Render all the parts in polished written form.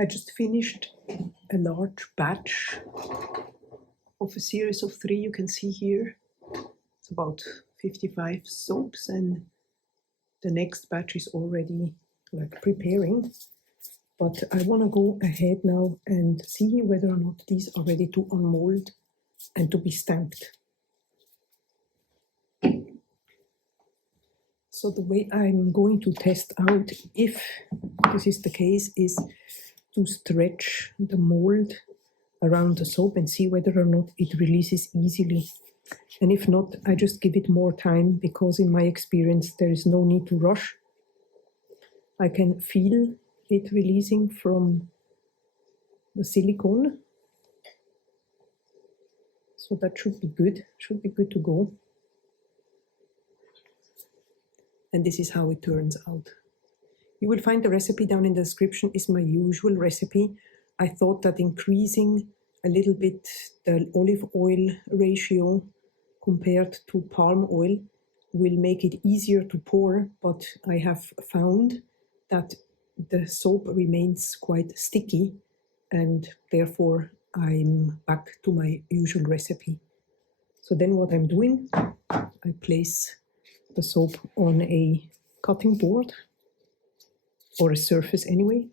I just finished a large batch of a series of 3. You can see here it's about 55 soaps, and the next batch is already like preparing. But I want to go ahead now and see whether or not these are ready to unmold and to be stamped. So the way I'm going to test out if this is the case is to stretch the mold around the soap and see whether or not it releases easily. And if not, I just give it more time, because in my experience there is no need to rush. I can feel it releasing from the silicone. So that should be good to go. And this is how it turns out. You will find the recipe down in the description. Is my usual recipe. I thought that increasing a little bit the olive oil ratio compared to palm oil will make it easier to pour, but I have found that the soap remains quite sticky, and therefore I'm back to my usual recipe. So then what I'm doing, I place the soap on a cutting board, or a surface anyway.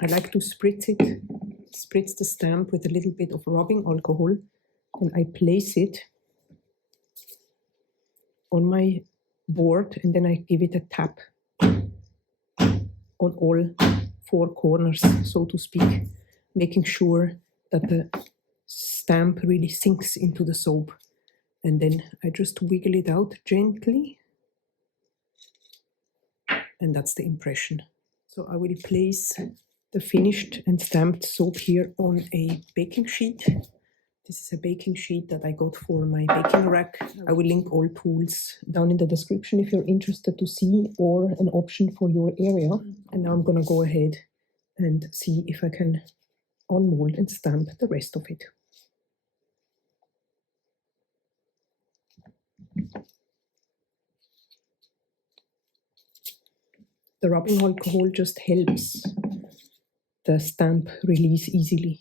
I like to spritz the stamp with a little bit of rubbing alcohol, and I place it on my board, and then I give it a tap on all 4 corners, so to speak, making sure that the stamp really sinks into the soap. And then I just wiggle it out gently, and that's the impression. So I will place the finished and stamped soap here on a baking sheet. This is a baking sheet that I got for my baking rack. I will link all tools down in the description if you're interested to see, or an option for your area. And now I'm going to go ahead and see if I can unmold and stamp the rest of it. The rubbing alcohol just helps the stamp release easily.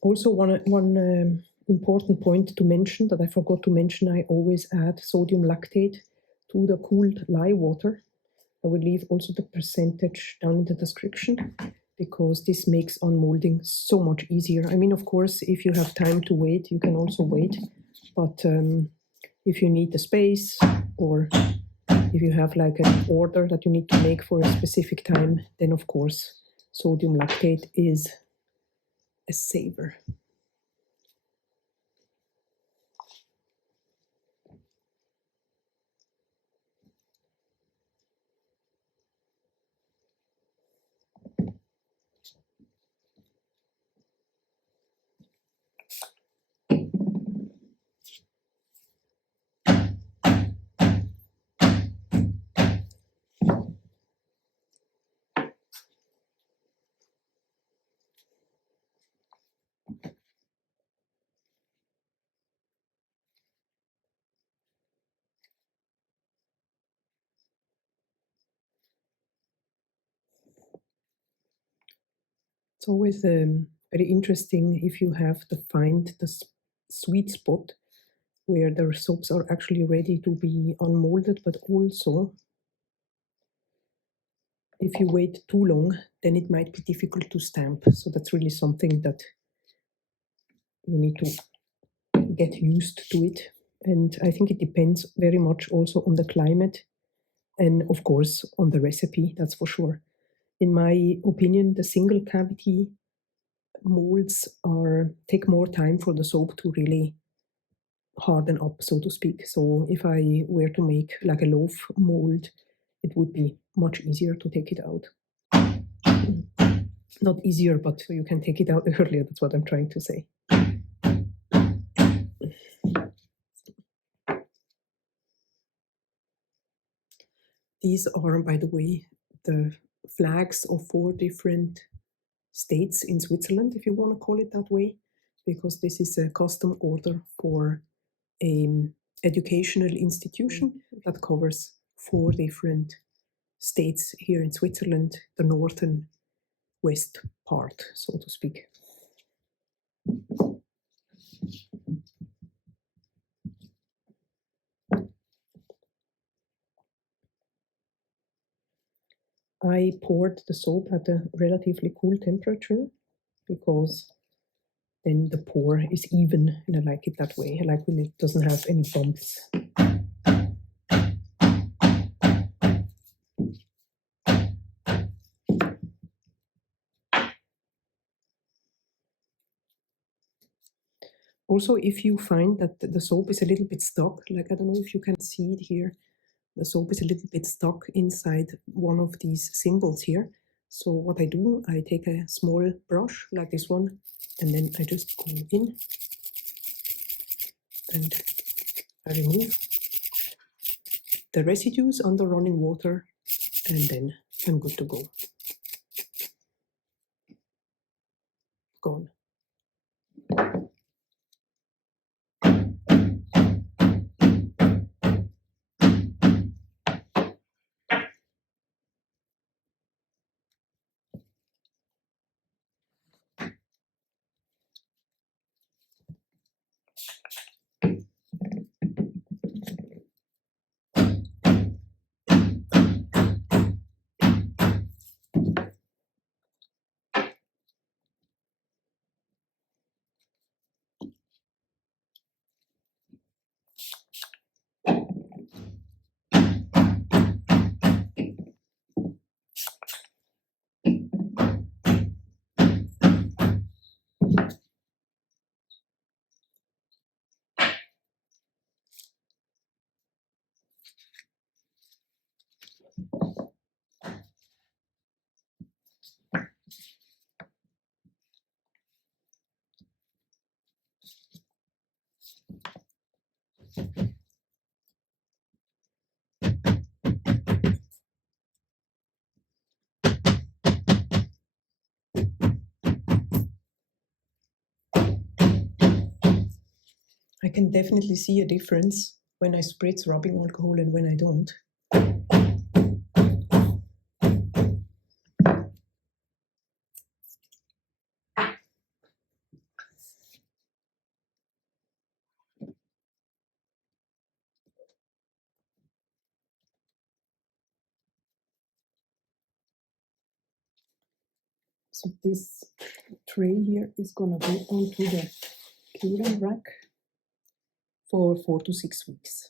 Also, one important point to mention that I forgot to mention, I always add sodium lactate to the cooled lye water. I will leave also the percentage down in the description, because this makes unmolding so much easier. I mean, of course, if you have time to wait, you can also wait. But if you need the space, or if you have like an order that you need to make for a specific time, then of course, sodium lactate is a saver. It's always very interesting if you have to find the sweet spot where the soaps are actually ready to be unmolded, but also if you wait too long, then it might be difficult to stamp. So that's really something that you need to get used to it. And I think it depends very much also on the climate, and of course on the recipe, that's for sure. In my opinion, the single cavity molds take more time for the soap to really harden up, so to speak. So if I were to make like a loaf mold, it would be much easier to take it out. Not easier, but so you can take it out earlier. That's what I'm trying to say. These are, by the way, the flags of 4 different states in Switzerland, if you want to call it that way, because this is a custom order for an educational institution that covers 4 different states here in Switzerland, the northern west part, so to speak. I poured the soap at a relatively cool temperature because then the pour is even, and I like it that way. I like when it doesn't have any bumps. Also, if you find that the soap is a little bit stuck, like I don't know if you can see it here, the soap is a little bit stuck inside one of these symbols here. So what I do, I take a small brush like this one, and then I just go in and I remove the residues under running water, and then I'm good to go. Gone. I can definitely see a difference when I spritz rubbing alcohol and when I don't. So this tray here is gonna go onto the curing rack for 4 to 6 weeks.